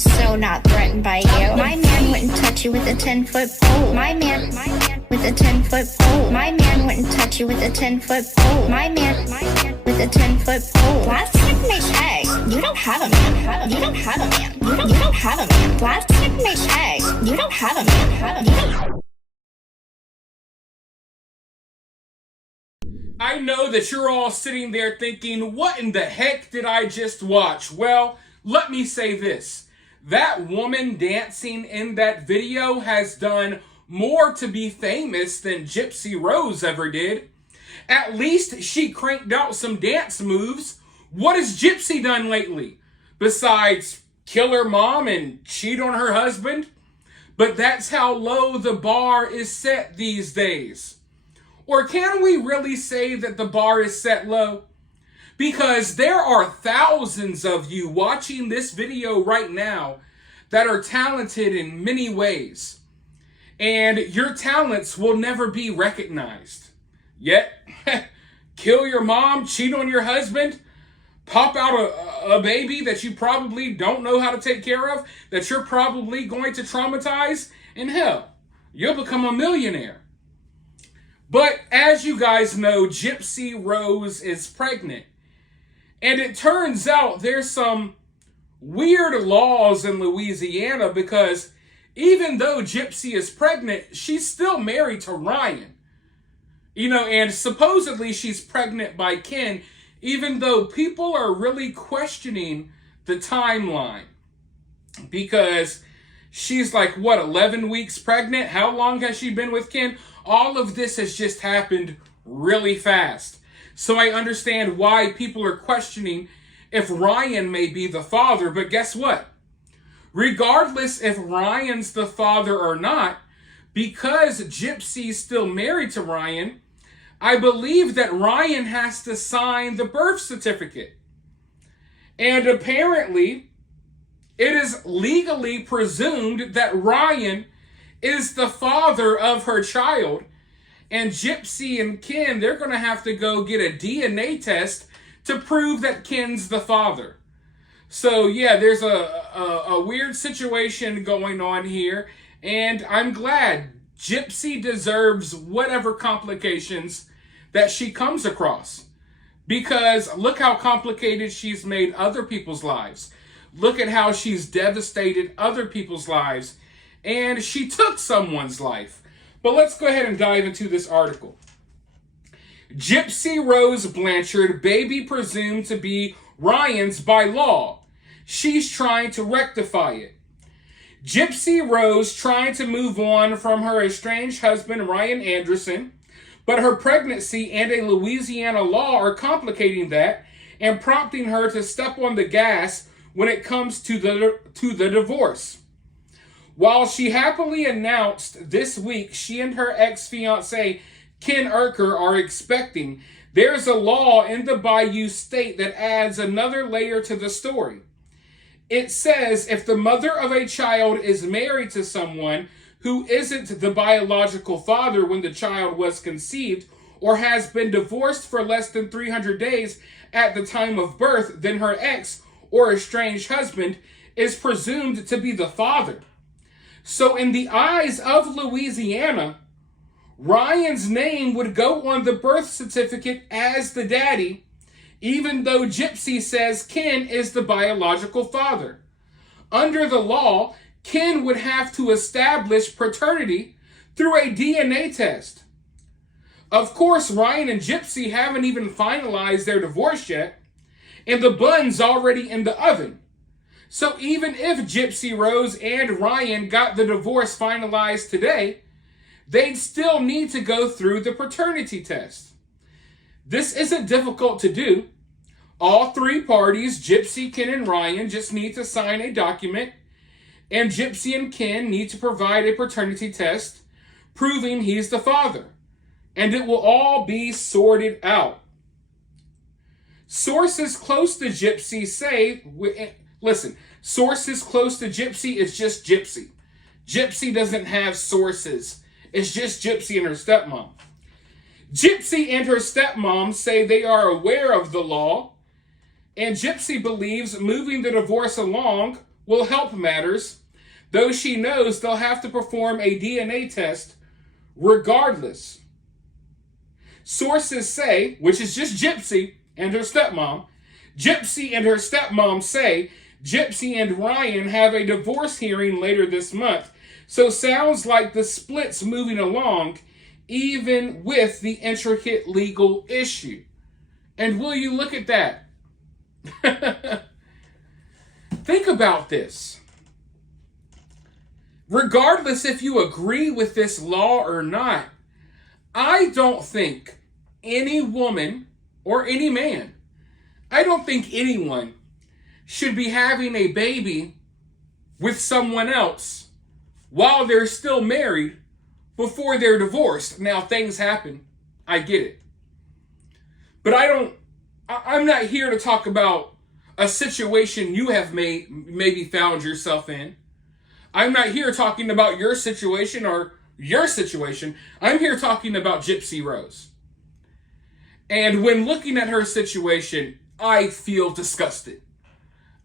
so not threatened by you. My man wouldn't touch you with a 10-foot pole. My man with a 10-foot pole. My man wouldn't touch you with a 10-foot pole. My man with a 10-foot pole. Plastic makes eggs. You don't have a man. You don't have a man. You don't have a man. Plastic makes eggs. You don't have a man. You don't. I know that you're all sitting there thinking, what in the heck did I just watch? Well, let me say this. That woman dancing in that video has done more to be famous than Gypsy Rose ever did. At least she cranked out some dance moves. What has Gypsy done lately? Besides kill her mom and cheat on her husband? But that's how low the bar is set these days. Or can we really say that the bar is set low? Because there are thousands of you watching this video right now that are talented in many ways. And your talents will never be recognized. Yet, kill your mom, cheat on your husband, pop out a baby that you probably don't know how to take care of, that you're probably going to traumatize, and hell, you'll become a millionaire. But as you guys know, Gypsy Rose is pregnant. And it turns out there's some weird laws in Louisiana because even though Gypsy is pregnant, she's still married to Ryan. And supposedly she's pregnant by Ken, even though people are really questioning the timeline. Because she's like, 11 weeks pregnant? How long has she been with Ken? All of this has just happened really fast. So I understand why people are questioning if Ryan may be the father. But guess what? Regardless if Ryan's the father or not, because Gypsy's still married to Ryan, I believe that Ryan has to sign the birth certificate. And apparently, it is legally presumed that Ryan is the father of her child. And Gypsy and Ken, they're going to have to go get a DNA test to prove that Ken's the father. So yeah, there's a weird situation going on here. And I'm glad Gypsy deserves whatever complications that she comes across. Because look how complicated she's made other people's lives. Look at how she's devastated other people's lives. And she took someone's life. But let's go ahead and dive into this article. Gypsy Rose Blanchard, baby presumed to be Ryan's by law. She's trying to rectify it. Gypsy Rose trying to move on from her estranged husband, Ryan Anderson, but her pregnancy and a Louisiana law are complicating that and prompting her to step on the gas when it comes to the divorce. While she happily announced this week she and her ex-fiancé Ken Urker are expecting, there's a law in the Bayou State that adds another layer to the story. It says if the mother of a child is married to someone who isn't the biological father when the child was conceived or has been divorced for less than 300 days at the time of birth, then her ex or estranged husband is presumed to be the father. So in the eyes of Louisiana, Ryan's name would go on the birth certificate as the daddy, even though Gypsy says Ken is the biological father. Under the law, Ken would have to establish paternity through a DNA test. Of course, Ryan and Gypsy haven't even finalized their divorce yet, and the bun's already in the oven. So even if Gypsy Rose and Ryan got the divorce finalized today, they'd still need to go through the paternity test. This isn't difficult to do. All three parties, Gypsy, Ken, and Ryan, just need to sign a document, and Gypsy and Ken need to provide a paternity test proving he's the father. And it will all be sorted out. Sources close to Gypsy say, listen, sources close to Gypsy is just Gypsy. Gypsy doesn't have sources. It's just Gypsy and her stepmom. Gypsy and her stepmom say they are aware of the law, and Gypsy believes moving the divorce along will help matters, though she knows they'll have to perform a DNA test regardless. Sources say, which is just Gypsy and her stepmom, Gypsy and her stepmom say Gypsy and Ryan have a divorce hearing later this month. So sounds like the split's moving along, even with the intricate legal issue. And will you look at that? Think about this. Regardless if you agree with this law or not, I don't think any woman or any man, I don't think anyone should be having a baby with someone else while they're still married before they're divorced. Now, things happen. I get it. But I'm not here to talk about a situation you have maybe found yourself in. I'm not here talking about your situation or your situation. I'm here talking about Gypsy Rose. And when looking at her situation, I feel disgusted.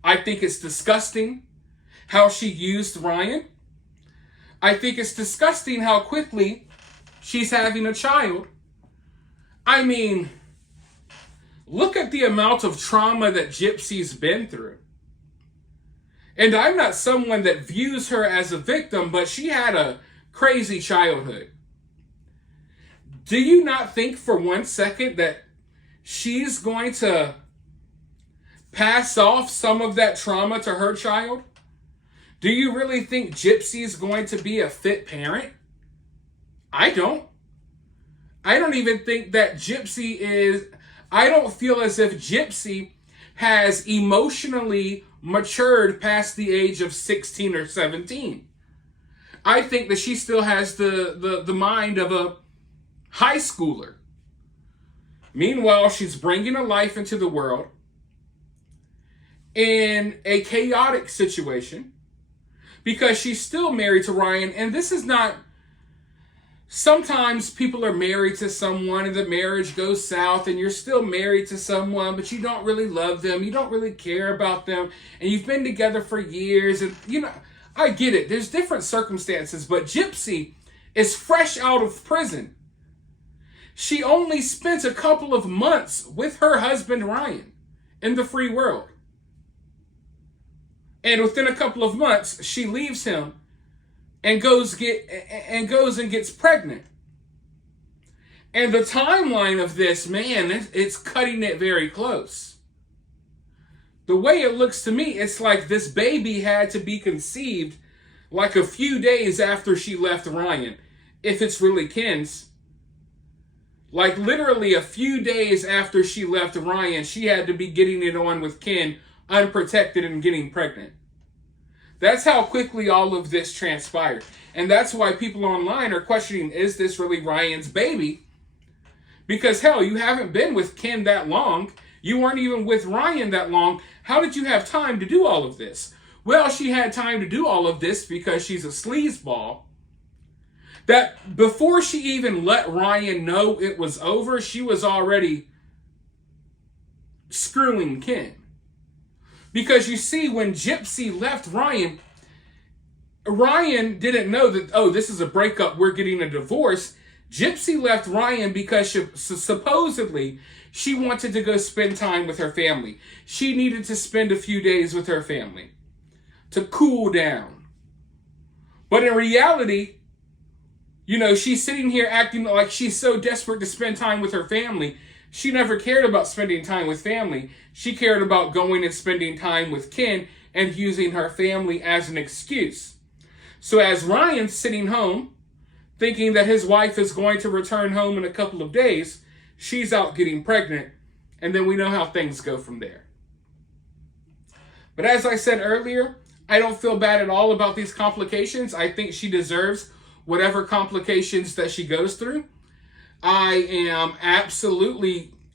I think it's disgusting how she used Ryan. I think it's disgusting how quickly she's having a child. I mean, look at the amount of trauma that Gypsy's been through. And I'm not someone that views her as a victim, but she had a crazy childhood. Do you not think for 1 second that she's going to pass off some of that trauma to her child? Do you really think Gypsy's going to be a fit parent? I don't. I don't even think that Gypsy is... I don't feel as if Gypsy has emotionally matured past the age of 16 or 17. I think that she still has the mind of a high schooler. Meanwhile, she's bringing a life into the world in a chaotic situation because she's still married to Ryan. And this is not... Sometimes people are married to someone and the marriage goes south and you're still married to someone, but you don't really love them. You don't really care about them. And you've been together for years. And, you know, I get it. There's different circumstances, but Gypsy is fresh out of prison. She only spent a couple of months with her husband, Ryan, in the free world. And within a couple of months, she leaves him and goes and gets pregnant. And the timeline of this, man, it's cutting it very close. The way it looks to me, it's like this baby had to be conceived like a few days after she left Ryan, if it's really Ken's. Like literally a few days after she left Ryan, she had to be getting it on with Ken, unprotected and getting pregnant. That's how quickly all of this transpired. And that's why people online are questioning, is this really Ryan's baby? Because hell, you haven't been with Ken that long. You weren't even with Ryan that long. How did you have time to do all of this? Well, she had time to do all of this because she's a sleazeball. That before she even let Ryan know it was over, she was already screwing Ken. Because you see, when Gypsy left Ryan, Ryan didn't know that, oh, this is a breakup, we're getting a divorce. Gypsy left Ryan because supposedly she wanted to go spend time with her family. She needed to spend a few days with her family to cool down. But in reality, you know, she's sitting here acting like she's so desperate to spend time with her family. She never cared about spending time with family. She cared about going and spending time with Ken and using her family as an excuse. So as Ryan's sitting home, thinking that his wife is going to return home in a couple of days, she's out getting pregnant, and then we know how things go from there. But as I said earlier, I don't feel bad at all about these complications. I think she deserves whatever complications that she goes through. I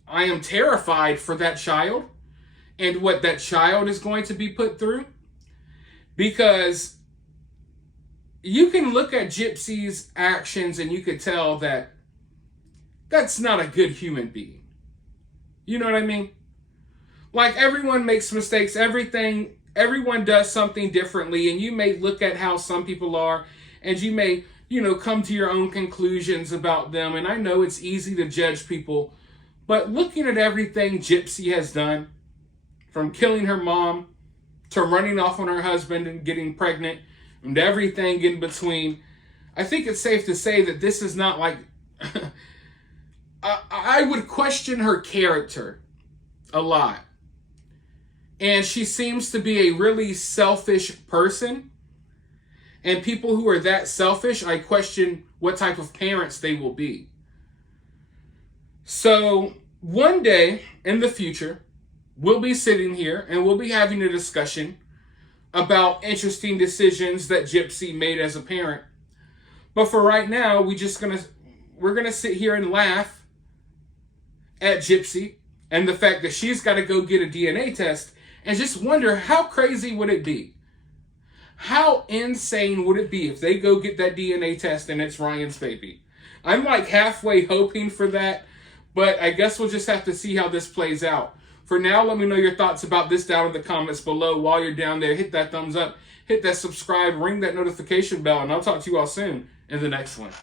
am terrified for that child and what that child is going to be put through. Because you can look at Gypsy's actions and you could tell that that's not a good human being. You know what I mean? Like, everyone makes mistakes. Everything everyone does something differently, and you may look at how some people are, and you may, come to your own conclusions about them. And I know it's easy to judge people, but looking at everything Gypsy has done, from killing her mom to running off on her husband and getting pregnant and everything in between, I think it's safe to say that this is not like... I would question her character a lot. And she seems to be a really selfish person. And people who are that selfish, I question what type of parents they will be. So one day in the future, we'll be sitting here and we'll be having a discussion about interesting decisions that Gypsy made as a parent. But for right now, we're gonna sit here and laugh at Gypsy and the fact that she's got to go get a DNA test, and just wonder, how crazy would it be? How insane would it be if they go get that DNA test and it's Ryan's baby? I'm like halfway hoping for that, but I guess we'll just have to see how this plays out. For now, let me know your thoughts about this down in the comments below. While you're down there, hit that thumbs up, hit that subscribe, ring that notification bell, and I'll talk to you all soon in the next one.